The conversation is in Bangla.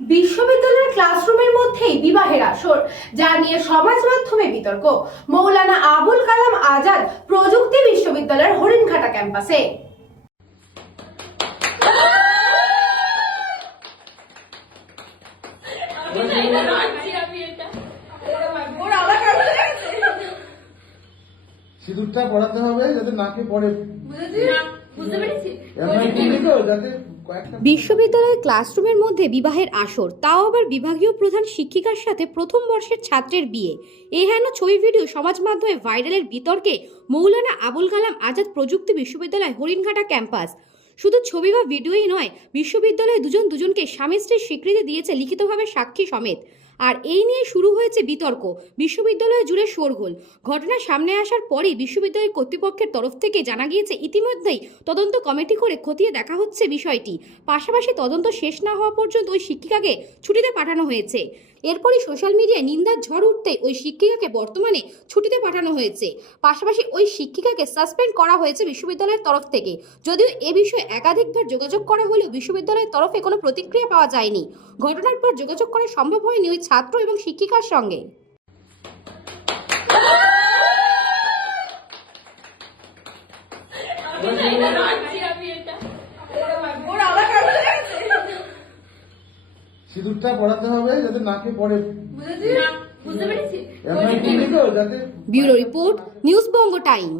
বিশ্ববিদ্যালয়ের ক্লাসরুমের মধ্যেই বিবাহের আসর যা নিয়ে সমাজ মাধ্যমে বিতর্ক। মৌলানা আবুল কালাম আজাদ প্রযুক্তি বিশ্ববিদ্যালয়ের হরিণঘাটা ক্যাম্পাসে। সিঁদুরটা পড়াতে হবে যাতে নাকে পড়ে। বুঝতে পেরেছি যাতে বিশ্ববিদ্যালয়ের ক্লাসরুমের মধ্যে বিবাহের আসর, তাও আবার বিভাগীয় প্রধান শিক্ষিকার সাথে প্রথম বর্ষের ছাত্রের বিয়ে। এ হেন ছবি ভিডিও সমাজ মাধ্যমে ভাইরালের বিতর্কে মৌলানা আবুল কালাম আজাদ প্রযুক্তি বিশ্ববিদ্যালয় হরিণঘাটা ক্যাম্পাস। শুধু ছবি বা ভিডিওই নয়, বিশ্ববিদ্যালয়ে দুজন দুজনকে স্বামী স্ত্রীর স্বীকৃতি দিয়েছে লিখিতভাবে সাক্ষী সমেত। আর এই নিয়ে শুরু হয়েছে বিতর্ক। বিশ্ববিদ্যালয় জুড়ে শোরগোল। ঘটনা সামনে আসার পরই বিশ্ববিদ্যালয় কর্তৃপক্ষের তরফ থেকে জানা গিয়েছে, ইতিমধ্যেই তদন্ত কমিটি করে খতিয়ে দেখা হচ্ছে বিষয়টি। পাশাপাশি তদন্ত শেষ না হওয়া পর্যন্ত ওই শিক্ষিকাকে ছুটিতে পাঠানো হয়েছে। এরপরই সোশ্যাল মিডিয়ায় নিন্দার ঝড় উঠতে ওই শিক্ষিকাকে বর্তমানে ছুটিতে পাঠানো হয়েছে। পাশাপাশি ওই শিক্ষিকাকে সাসপেন্ড করা হয়েছে বিশ্ববিদ্যালয়ের তরফ থেকে। যদিও এ বিষয়ে একাধিকবার যোগাযোগ করা হলেও বিশ্ববিদ্যালয়ের তরফে কোনো প্রতিক্রিয়া পাওয়া যায়নি। ঘটনার পর যোগাযোগ করা সম্ভব হয়নি ওই ছাত্র এবং শিক্ষিকার সঙ্গে। সিঁদুরটা পড়াতে হবে যাতে নাকে পড়ে। বুঝতে পেরেছি। এমন করবি তো যাতে bureau report news Banga time.